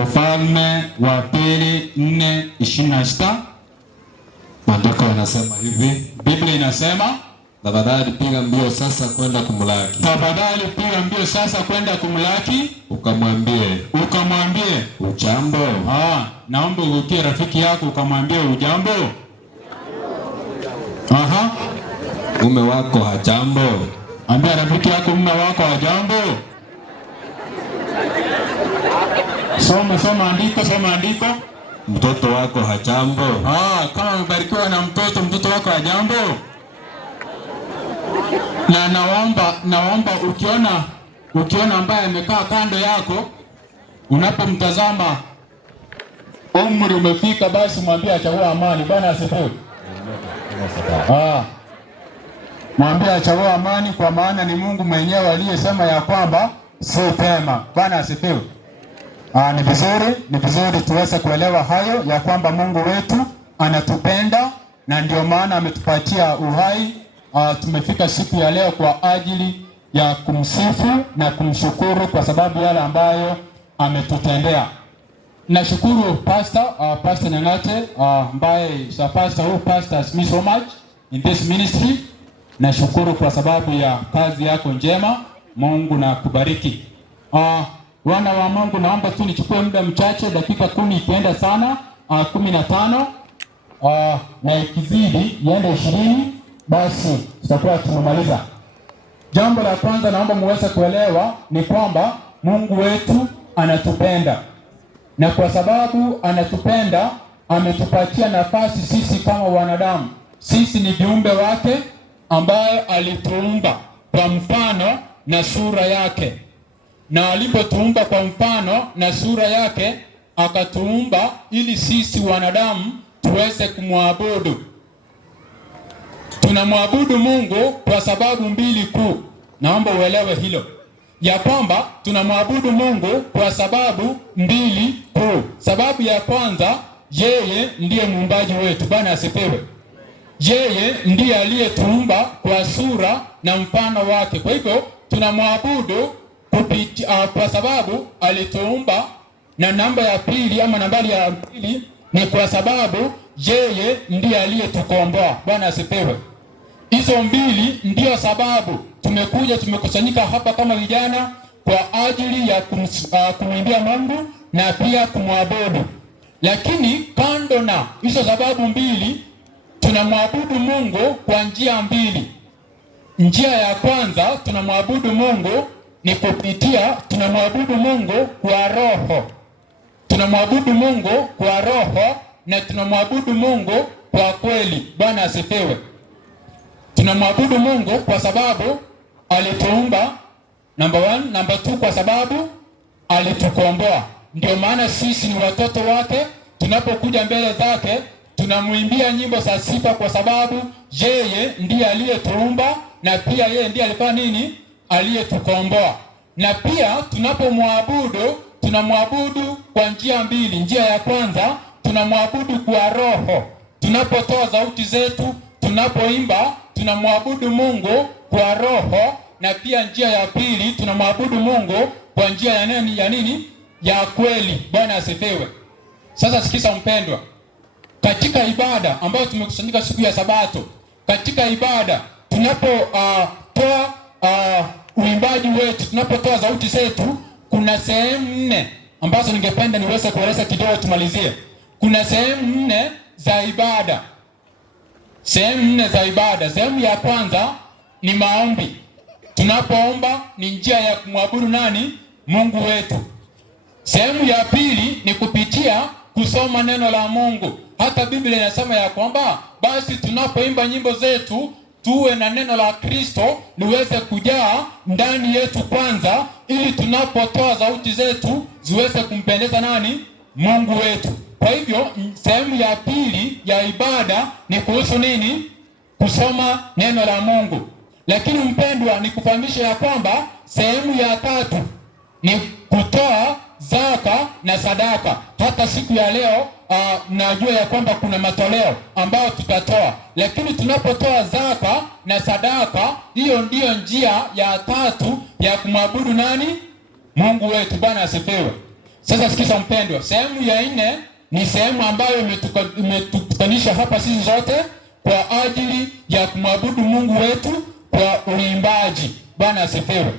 Wafalme wa Pili 4:26. Maandiko yanasema hivi. Biblia inasema, tafadhali piga mbio sasa kwenda kumlaki. Tafadhali piga mbio sasa kwenda kumlaki. Ukamwambie ujambo. Naomba ukie rafiki yako ukamwambie ujambo. Mume wako hajambo. Ambia rafiki yako mume wako hajambo. Soma andiko. Mtoto wako hajambo. Kama umebarikiwa na mtoto wako hajambo. Na naomba ukiona ambaye amekaa kando yako, unapomtazama umri umefika, basi mwambie achague amani. Bwana asifiwe. Mwambie achague amani, kwa maana ni Mungu mwenyewe aliyesema ya kwamba si pema. Bwana asifiwe. Ni vizuri tuweze kuelewa hayo ya kwamba Mungu wetu anatupenda, na ndio maana ametupatia uhai. Tumefika siku ya leo kwa ajili ya kumsifu na kumshukuru kwa sababu yale ambayo ametutendea. Nashukuru Pastor Nyang'ate, ambaye who pastors me so much in this ministry. Nashukuru kwa sababu ya kazi yako njema. Mungu na kubariki. Wana wa Mungu, naomba tu nichukue muda mchache, dakika 10 ikienda sana 15, na ikizidi iende 20, basi tutakuwa tumemaliza. Jambo la kwanza naomba muweze kuelewa ni kwamba Mungu wetu anatupenda, na kwa sababu anatupenda ametupatia nafasi sisi kama wanadamu. Sisi ni viumbe wake ambaye alituumba kwa mfano na sura yake, na alipotuumba kwa mfano na sura yake akatuumba ili sisi wanadamu tuweze kumwabudu. Tunamwabudu Mungu kwa sababu mbili kuu. Naomba uelewe hilo, ya kwamba tunamwabudu Mungu kwa sababu mbili kuu. Sababu ya kwanza, yeye ndiye muumbaji wetu. Bwana asifiwe. Yeye ndiye aliyetuumba kwa sura na mfano wake. Kwa hivyo tunamwabudu kwa sababu alituumba, na namba ya pili ama nambari ya pili ni kwa sababu yeye ndiye aliyetukomboa. Bwana asifiwe. Hizo mbili ndio sababu tumekusanyika hapa kama vijana kwa ajili ya kumwimbia Mungu na pia kumwabudu. Lakini kando na hizo sababu mbili, tunamwabudu Mungu kwa njia mbili. Njia ya kwanza, tunamwabudu Mungu ni tunamwabudu Mungu kwa roho. Tunamwabudu Mungu kwa roho na tunamwabudu Mungu kwa kweli. Bwana asifiwe. Tunamwabudu Mungu kwa sababu alituumba, number 1, number 2, kwa sababu alitukomboa. Ndio maana sisi ni watoto wake. Tunapokuja mbele zake tunamwimbia nyimbo za sifa, kwa sababu yeye ndiye aliyetuumba na pia yeye ndiye alifanya nini? Aliyetukomboa. Na pia tunapomwabudu, tunamwabudu kwa njia mbili. Njia ya kwanza, tunamwabudu kwa roho. Tunapotoa sauti zetu, tunapoimba, tunamwabudu Mungu kwa roho. Na pia njia ya pili, tunamwabudu Mungu kwa njia ya nini? Ya kweli. Bwana asifiwe. Sasa sikiza mpendwa, katika ibada ambayo tumekusanyika siku ya Sabato, katika ibada tunapotoa uimbaji wetu, tunapotoa sauti zetu, kuna sehemu 4 ambazo ningependa niweze kueleza kidogo tumalizie. Kuna sehemu 4 za ibada. Sehemu 4 za ibada. Sehemu ya kwanza ni maombi. Tunapoomba ni njia ya kumwabudu nani? Mungu wetu. Sehemu ya pili ni kupitia kusoma neno la Mungu. Hata Biblia inasema ya kwamba basi tunapoimba nyimbo zetu tuwe na neno la Kristo liweze kujaa ndani yetu kwanza, ili tunapotoa sauti zetu ziweze kumpendeza nani? Mungu wetu. Kwa hivyo sehemu ya pili ya ibada ni kuhusu nini? Kusoma neno la Mungu. Lakini mpendwa, ni kufahamisha ya kwamba sehemu ya tatu ni kutoa zaka na sadaka. Hata siku ya leo najua ya kwamba kuna matoleo ambayo tutatoa, lakini tunapotoa zaka na sadaka, hiyo ndiyo njia ya tatu ya kumwabudu nani? Mungu wetu. Bwana asifiwe. Sasa sikiza mpendwa, sehemu ya 4 ni sehemu ambayo imetukutanisha hapa sisi zote kwa ajili ya kumwabudu Mungu wetu kwa uimbaji. Bwana asifiwe.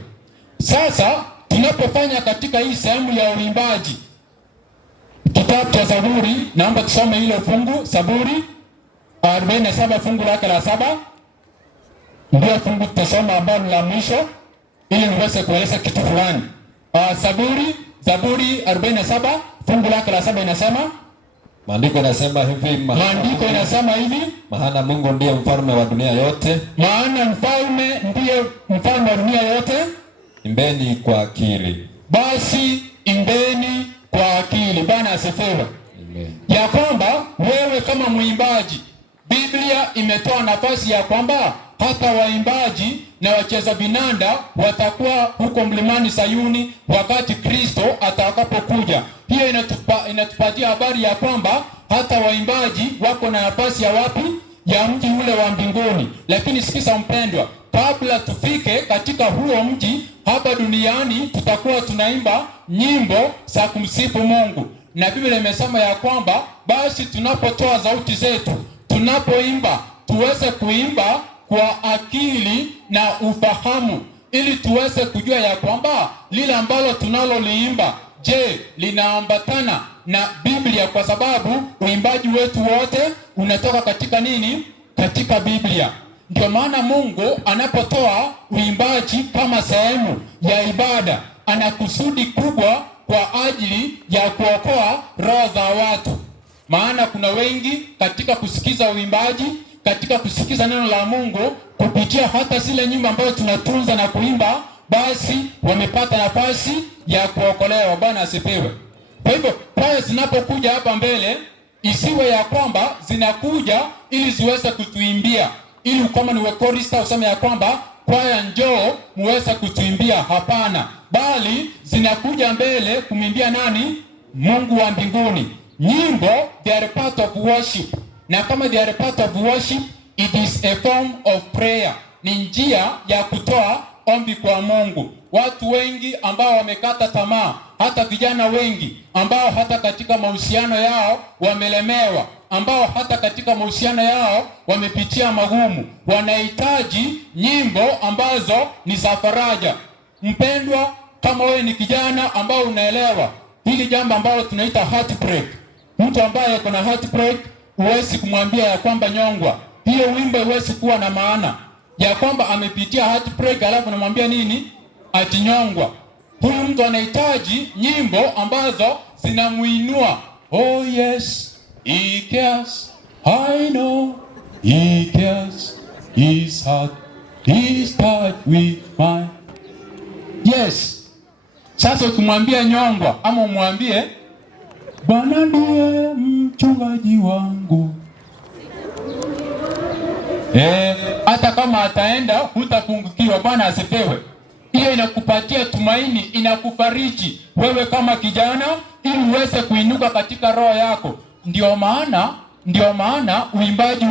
Sasa tunapofanya katika hii sehemu ya uimbaji, kitabu cha Zaburi, naomba tusome hilo fungu, Zaburi 47 fungu lake la 7. Ndio fungu tutasoma ambalo la mwisho ili niweze kueleza kitu fulani. Zaburi 47 fungu lake la 7 inasema, Maandiko inasema hivi, maana Mungu ndiye mfalme wa dunia yote. Maana mfalme ndiye mfalme wa dunia yote. Imbeni kwa akili. Basi imbeni kwa akili. Bwana asifiwe. Amen. Ya kwamba wewe kama mwimbaji, Biblia imetoa nafasi ya kwamba hata waimbaji na wacheza vinanda watakuwa huko mlimani Sayuni wakati Kristo atakapokuja. Hiyo inatupatia habari ya kwamba hata waimbaji wako na nafasi ya wapi? Ya mji ule wa mbinguni. Lakini sikiza mpendwa, kabla tufike katika huo mji, hapa duniani tutakuwa tunaimba nyimbo za kumsifu Mungu. Na Biblia imesema ya kwamba basi tunapotoa sauti zetu, tunapoimba, tuweze kuimba kwa akili na ufahamu, ili tuweze kujua ya kwamba lile ambalo tunaloliimba, je, linaambatana na Biblia, kwa sababu uimbaji wetu wote unatoka katika nini? Katika Biblia. Ndio maana Mungu anapotoa uimbaji kama sehemu ya ibada, ana kusudi kubwa kwa ajili ya kuokoa roho za watu. Maana kuna wengi katika kusikiza uimbaji, katika kusikiza neno la Mungu, kupitia hata zile nyimbo ambazo tunatunza na kuimba, basi wamepata nafasi ya kuokolewa. Bwana asifiwe. Kwa hivyo kwaya zinapokuja hapa mbele, isiwe ya kwamba zinakuja ili ziweze kutuimbia, ili kama ni chorista useme ya kwamba kwaya njoo muweze kutuimbia. Hapana, bali zinakuja mbele kumwimbia nani? Mungu wa mbinguni. Nyimbo, they are part of worship. Na kama they are part of worship, it is a form of prayer. Ni njia ya kutoa ombi kwa Mungu. Watu wengi ambao wamekata tamaa, hata vijana wengi ambao hata katika mahusiano yao wamelemewa, ambao hata katika mahusiano yao wamepitia magumu, wanahitaji nyimbo ambazo ni za faraja. Mpendwa, kama wewe ni kijana ambao unaelewa hili jambo ambalo tunaita heartbreak, mtu ambaye kuna heartbreak, huwezi kumwambia ya kwamba nyongwa. Hiyo wimbo huwezi kuwa na maana ya kwamba amepitia heartbreak alafu namwambia nini? Ati nyongwa. Huyu mtu anahitaji nyimbo ambazo zinamuinua. Oh yes, he cares, I know he cares, his heart is touched with mine. Yes. Sasa ukimwambia nyongwa ama umwambie Bwana ndiye mchungaji wangu, hata kama ataenda hutapungukiwa. Bwana asifiwe. Hiyo inakupatia tumaini, inakufariji wewe kama kijana, ili uweze kuinuka katika roho yako. Ndio maana uimbaji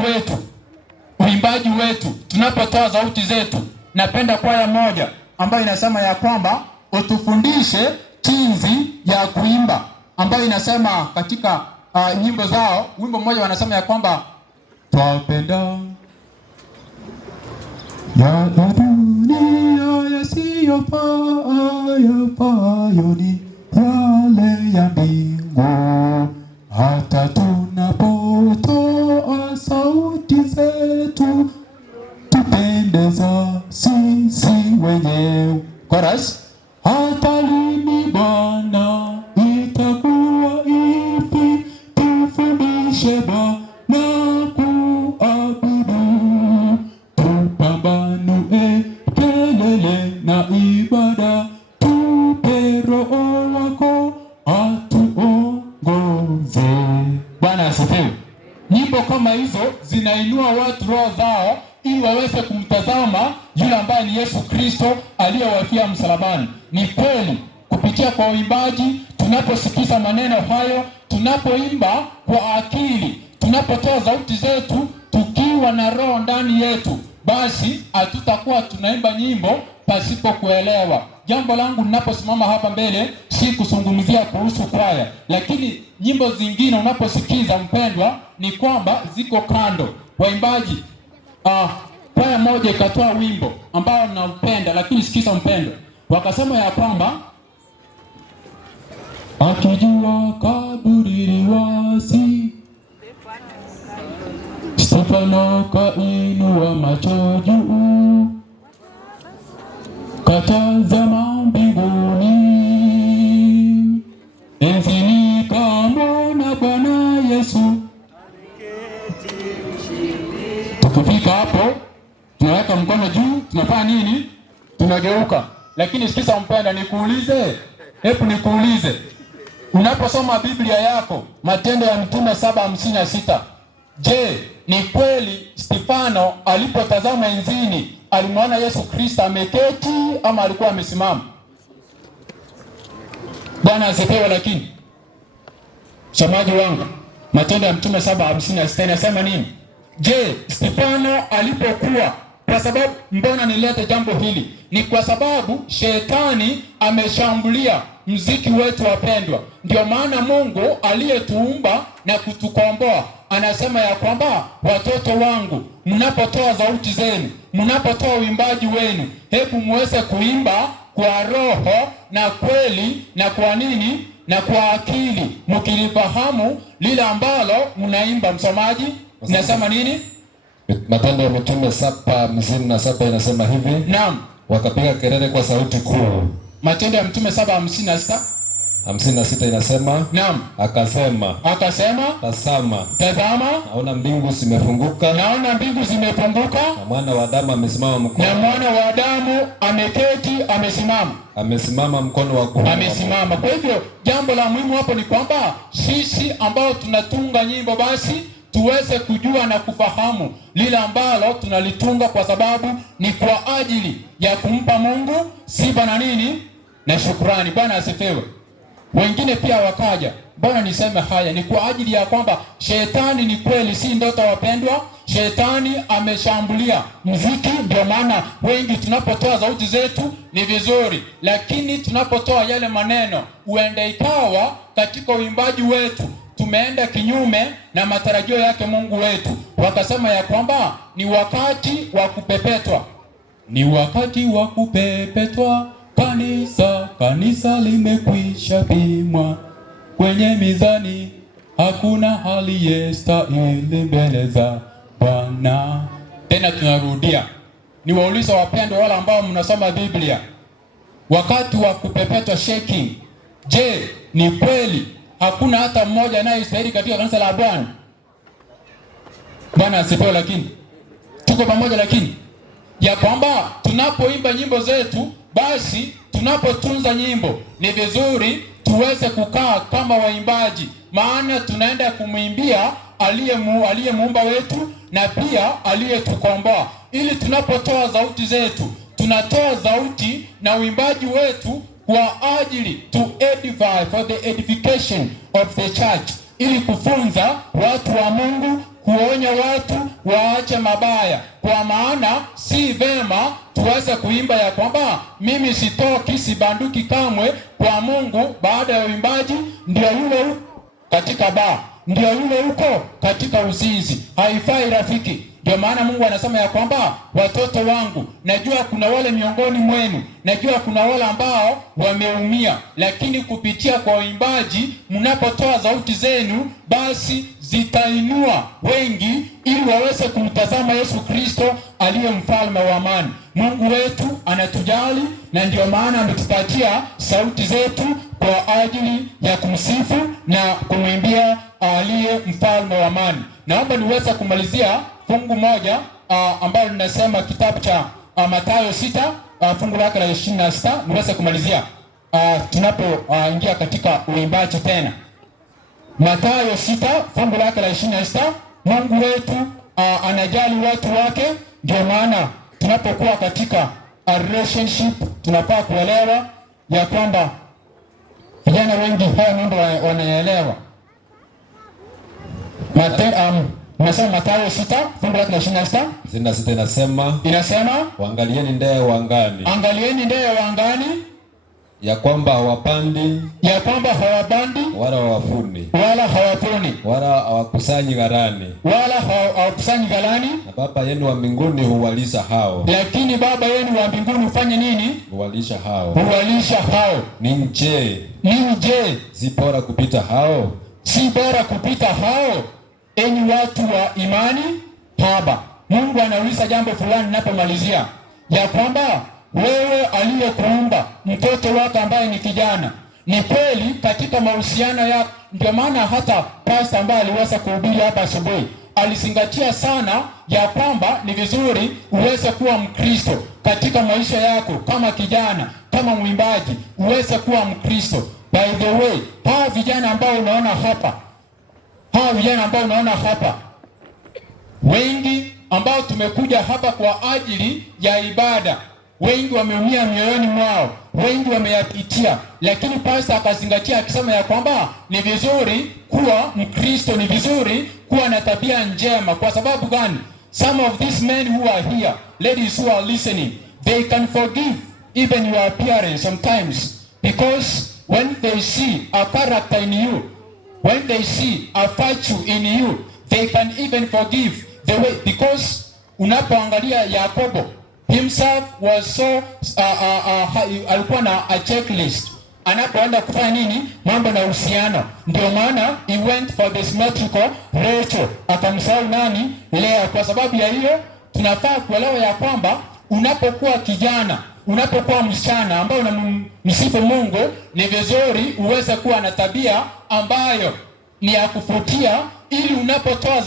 wetu tunapotoa sauti zetu. Napenda kwaya moja ambayo inasema ya kwamba utufundishe jinsi ya kuimba, ambayo inasema katika nyimbo zao, wimbo mmoja wanasema ya kwamba twapenda ya dunia yasiyofayo ni yale ya mbingu, hata tunapotoa sauti zetu tupendeza sisi wenyewe. Chorus. Hata lini Bwana itakuwa ipi, tufundishe Bwana kuabudu, tupambanue kelele na ibada, tupe Roho wako atuongoze. Bwana asifiwe. Nyimbo kama hizo zinainua watu roho zao, ili waweze kumtazama yule ambaye ni Yesu Kristo aliyewafia msalabani. Ni kweli kupitia kwa uimbaji, tunaposikiza maneno hayo, tunapoimba kwa akili, tunapotoa sauti zetu tukiwa na roho ndani yetu, basi hatutakuwa tunaimba nyimbo pasipo kuelewa. Jambo langu ninaposimama hapa mbele, si kuzungumzia kuhusu kwaya, lakini nyimbo zingine unaposikiza mpendwa, ni kwamba ziko kando. Waimbaji kwaya moja ikatoa wimbo ambao naupenda, lakini sikiza mpendwa, wakasema ya kwamba akijua kaburi wasi, Stefano kainua macho juu, katazama mbinguni, enzini kamwona Bwana Yesu. Tukifika hapo tunaweka mkono juu, tunafanya nini? Tunageuka. Lakini sikiza mpenda, nikuulize, unaposoma Biblia yako Matendo ya Mitume 7:56, je, ni kweli Stefano alipotazama enzini alimwona Yesu Kristo ameketi ama alikuwa amesimama? Bwana asifiwe. Lakini somaji wangu, Matendo ya Mitume 7:56 inasema nini? Je, Stefano alipokuwa, kwa sababu mbona nilete jambo hili? Ni kwa sababu shetani ameshambulia muziki wetu wapendwa. Ndio maana Mungu aliyetuumba na kutukomboa anasema ya kwamba, watoto wangu, mnapotoa sauti zenu, mnapotoa uimbaji wenu, hebu muweze kuimba kwa roho na kweli na kwa nini? Na kwa akili, mkilifahamu lile ambalo mnaimba. Msomaji, nasema nini? Matendo ya Mitume 7:57 inasema hivi. Naam. Wakapiga kelele kwa sauti kuu. Matendo ya Mitume 7:56 inasema. Naam. Akasema, tazama, naona mbingu zimefunguka. Na mwana wa Adamu amesimama mkono. Na mwana wa Adamu ameketi, amesimama mkono wa kuume. Amesimama. Kwa hivyo jambo la muhimu hapo ni kwamba sisi ambao tunatunga nyimbo basi tuweze kujua na kufahamu lile ambalo tunalitunga, kwa sababu ni kwa ajili ya kumpa Mungu sifa na nini? Na shukrani. Bwana asifiwe. Wengine pia wakaja, bwana niseme haya, ni kwa ajili ya kwamba shetani, ni kweli, si ndoto wapendwa, shetani ameshambulia muziki. Ndio maana wengi tunapotoa sauti zetu ni vizuri, lakini tunapotoa yale maneno uende ikawa katika uimbaji wetu tumeenda kinyume na matarajio yake Mungu wetu. Wakasema ya kwamba ni wakati wa kupepetwa. Ni wakati wa kupepetwa, kanisa limekwisha pimwa kwenye mizani, hakuna aliyestahili mbele za Bwana. Tena tunarudia, ni wauliza wapendwa wale ambao mnasoma Biblia, wakati wa kupepetwa, shaking, je, ni kweli hakuna hata mmoja anayestahili katika kanisa la Bwana? Bwana asifiwe. Lakini tuko pamoja, lakini ya kwamba tunapoimba nyimbo zetu, basi tunapotunza nyimbo ni vizuri tuweze kukaa kama waimbaji, maana tunaenda kumwimbia aliyemuumba wetu na pia aliyetukomboa, ili tunapotoa sauti zetu tunatoa sauti na uimbaji wetu kwa ajili to edify, for the edification of the church, ili kufunza watu wa Mungu, kuonya watu waache mabaya. Kwa maana si vema tuweze kuimba ya kwamba mimi sitoki, sibanduki kamwe kwa Mungu baada ya uimbaji, ndio yule katika baa, ndio yule huko katika uzinzi. Haifai rafiki. Ndio maana Mungu anasema ya kwamba, watoto wangu, najua kuna wale miongoni mwenu, najua kuna wale ambao wameumia, lakini kupitia kwa uimbaji mnapotoa sauti zenu, basi zitainua wengi ili waweze kumtazama Yesu Kristo aliye mfalme wa amani. Mungu wetu anatujali, na ndio maana ametupatia sauti zetu kwa ajili ya kumsifu na kumwimbia aliye mfalme wa amani. Naomba niweze kumalizia fungu moja ambalo linasema kitabu cha Mathayo 6 fungu lake la 26, niweze kumalizia tunapoingia katika uimbaji tena. Mathayo 6 fungu lake la 26. Mungu wetu anajali watu wake, ndio maana tunapokuwa katika relationship tunafaa kuelewa ya kwamba vijana wengi haya mambo wanaelewa. Nasema Mathayo 6 fungu lake la 26 inasema, waangalieni ndege wa angani. Angalieni ndege wa angani ya kwamba hawapandi wala hawafuni wala hawakusanyi ghalani na Baba yenu wa mbinguni huwalisha hao. Lakini Baba yenu wa mbinguni hufanya nini? Huwalisha hao. Ninyi je, si bora kupita hao? Enyi watu wa imani haba. Mungu anauliza jambo fulani ninapomalizia, ya kwamba wewe aliyekuumba mtoto wako ambaye ni kijana, ni kweli katika mahusiano yako. Ndio maana hata pastor ambaye aliweza kuhubiri hapa asubuhi alizingatia sana ya kwamba ni vizuri uweze kuwa Mkristo katika maisha yako, kama kijana, kama mwimbaji, uweze kuwa Mkristo. By the way, hawa vijana ambao unaona hapa, wengi ambao tumekuja hapa kwa ajili ya ibada, wengi wameumia mioyoni mwao, wengi wameyapitia, lakini pastor akazingatia akisema ya kwamba ni vizuri kuwa Mkristo, ni vizuri kuwa na tabia njema. Kwa sababu gani? Some of these men who are here, ladies who are listening, they can forgive even your appearance sometimes, because when they see a character in you, when they see a virtue in you, they can even forgive the way. Because unapoangalia Yakobo himself was so alikuwa na a checklist anapoenda kufanya nini, mambo na uhusiano. Ndio maana he went for the symmetrical ratio, akamsahau nani? Lea. Kwa sababu ya hiyo tunafaa kuelewa ya kwamba unapokuwa kijana, unapokuwa msichana ambao unamsifu Mungu, ni vizuri uweze kuwa na tabia ambayo ni ya kuvutia, ili unapotoa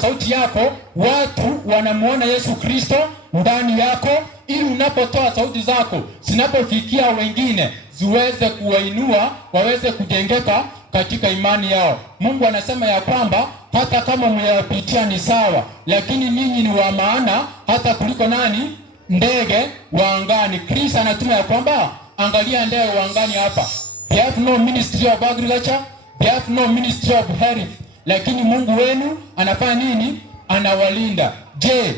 sauti yako watu wanamuona Yesu Kristo ndani yako, ili unapotoa sauti zako zinapofikia wengine ziweze kuwainua, waweze kujengeka katika imani yao. Mungu anasema ya kwamba hata kama mnayapitia ni sawa, lakini ninyi ni wa maana hata kuliko nani? Ndege wa angani. Kristo anatuma ya kwamba angalia ndege wa angani hapa. They have no ministry of agriculture, they have no ministry of health, lakini Mungu wenu anafanya nini? Anawalinda. Je,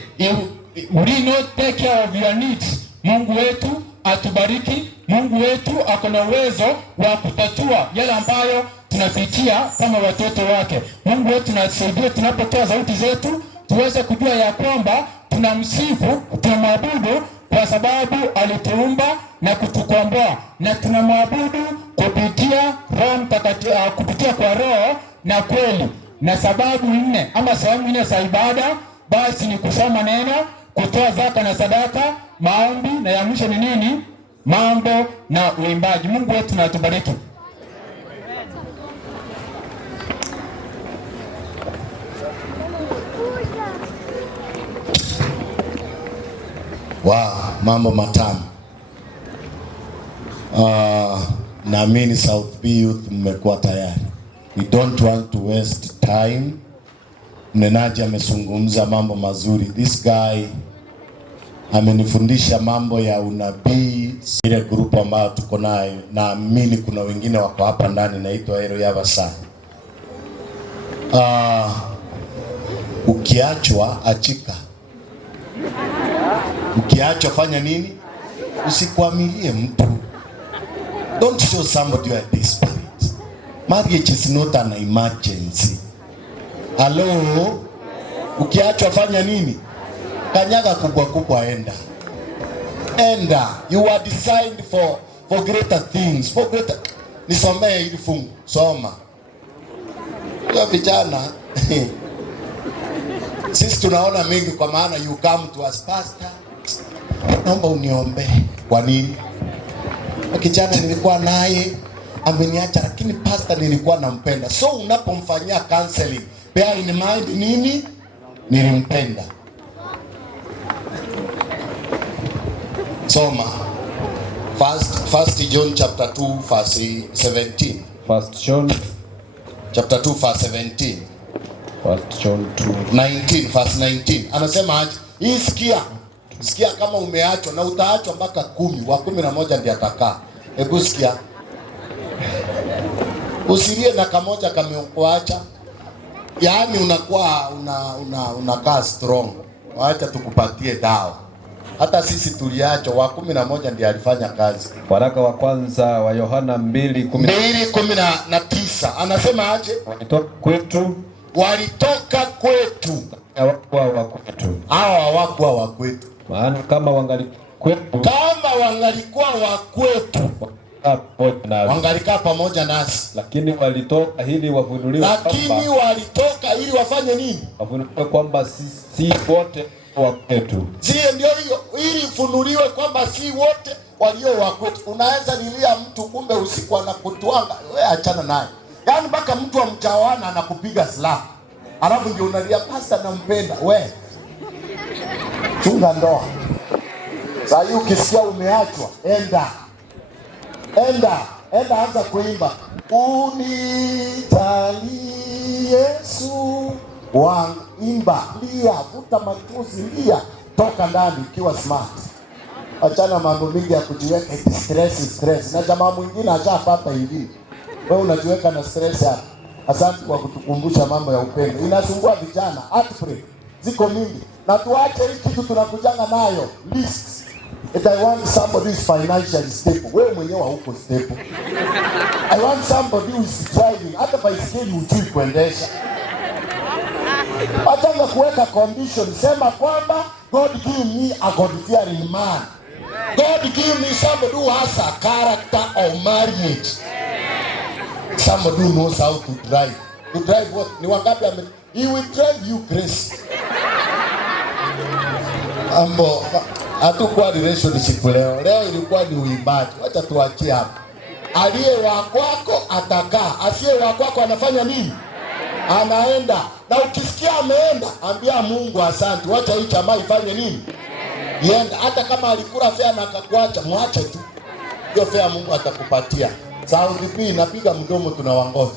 will he not take care of your needs? Mungu wetu atubariki. Mungu wetu ako na uwezo wa kutatua yale ambayo tunapitia kama watoto wake. Mungu wetu anasaidia tunapotoa sauti zetu tuweze kujua ya kwamba tunamsifu, tunamwabudu kwa sababu alituumba na kutukomboa, na tunamwabudu kupitia Roho Mtakatifu, kupitia kwa Roho na kweli. Na sababu nne ama sehemu nne za ibada basi ni kusoma neno, kutoa zaka na sadaka, maombi, na ya mwisho ni nini? Mambo na uimbaji. Mungu wetu na atubariki. Wow, mambo matamu. Naamini South B Youth mmekuwa tayari. We don't want to waste time. Mnenaji amezungumza mambo mazuri. This guy amenifundisha mambo ya unabii. Ile grupu ambayo tuko nayo, naamini kuna wengine wako hapa ndani, naitwa L.E Martha. Ukiachwa achika. Ukiachwa fanya nini? Usikwamilie mtu. Don't show somebody you are desperate. Marriage is not an emergency. Hello? Ukiachwa fanya nini? Kanyaga kubwa enda. You are designed for greater things. For greater. Nisomee ili fungu. Soma. Kwa vijana. Sisi tunaona mengi kwa maana you come to us, pastor. Naomba uniombe. Kwa nini? Kijana nilikuwa naye ameniacha, lakini pastor nilikuwa nampenda. So unapomfanyia counseling, bear in mind nini? Nilimpenda. Soma. First John chapter 2 verse 17. First John chapter 2 verse 17. First John 19 verse 19. Anasema aje? Hii sikia kama umeachwa, na utaachwa mpaka 10, wa 11 ndiye atakaa. Hebu sikia. Usilie na kamoja kamekuacha. Yaani unakuwa unakaa strong. Waacha tukupatie dawa. Hata sisi tuliachwa, wa 11 ndiye alifanya kazi. Waraka wa kwanza wa Yohana 2:19 anasema aje? Walitoka kwetu. Hawakuwa wa kwetu. Hawakuwa wa kwetu. Maana kama wangalikuwa wa kwetu, wangalikaa pamoja nasi. Lakini walitoka ili wafunuliwe wafanye nini? Wafunuliwe kwamba si wote wa kwetu. Ndio hiyo, ili funuliwe kwamba si wote walio wa kwetu. Unaweza nilia mtu kumbe usiku anakutwanga, wewe achana naye. Yaani mpaka mtu amchawana anakupiga silaha. Alafu ndio unalia pastor nampenda. We chunga ndoa. Sasa hiyo ukisikia umeachwa, enda anza kuimba. Unijali Yesu wangu, imba, lia, vuta machozi, lia, toka ndani ukiwa smart. Achana mambo mingi ya kujiweka stress. Na jamaa mwingine hajapata hivi. Wewe unajiweka na stress hapa. Asante kwa kutukumbusha mambo ya upendo. Inasumbua vijana, heartbreak ziko mingi. Na tuache hiki kitu tunakujanga nayo, list. If I want somebody who is financially stable, wewe mwenyewe hauko stable. I want somebody who is driving, hata baiskeli hujui kuendesha. Atanga kuweka condition, sema kwamba God give me a God-fearing man. God give me somebody who has a character of marriage. Somebody who knows how to drive. To drive what? Ni wangapi he will drive you crazy. Ambo hatukuwa relationship leo. Leo ilikuwa ni uimbaji. Wacha tuachie hapa. Aliye wa kwako atakaa. Asiye wa kwako anafanya nini? Anaenda. Na ukisikia ameenda, ambia Mungu asante. Wacha hii chama ifanye nini? Yenda. Hata kama alikula fea na akakuacha, mwache tu. Hiyo fea Mungu atakupatia. Sauti hii inapiga mdomo, tunawangoja.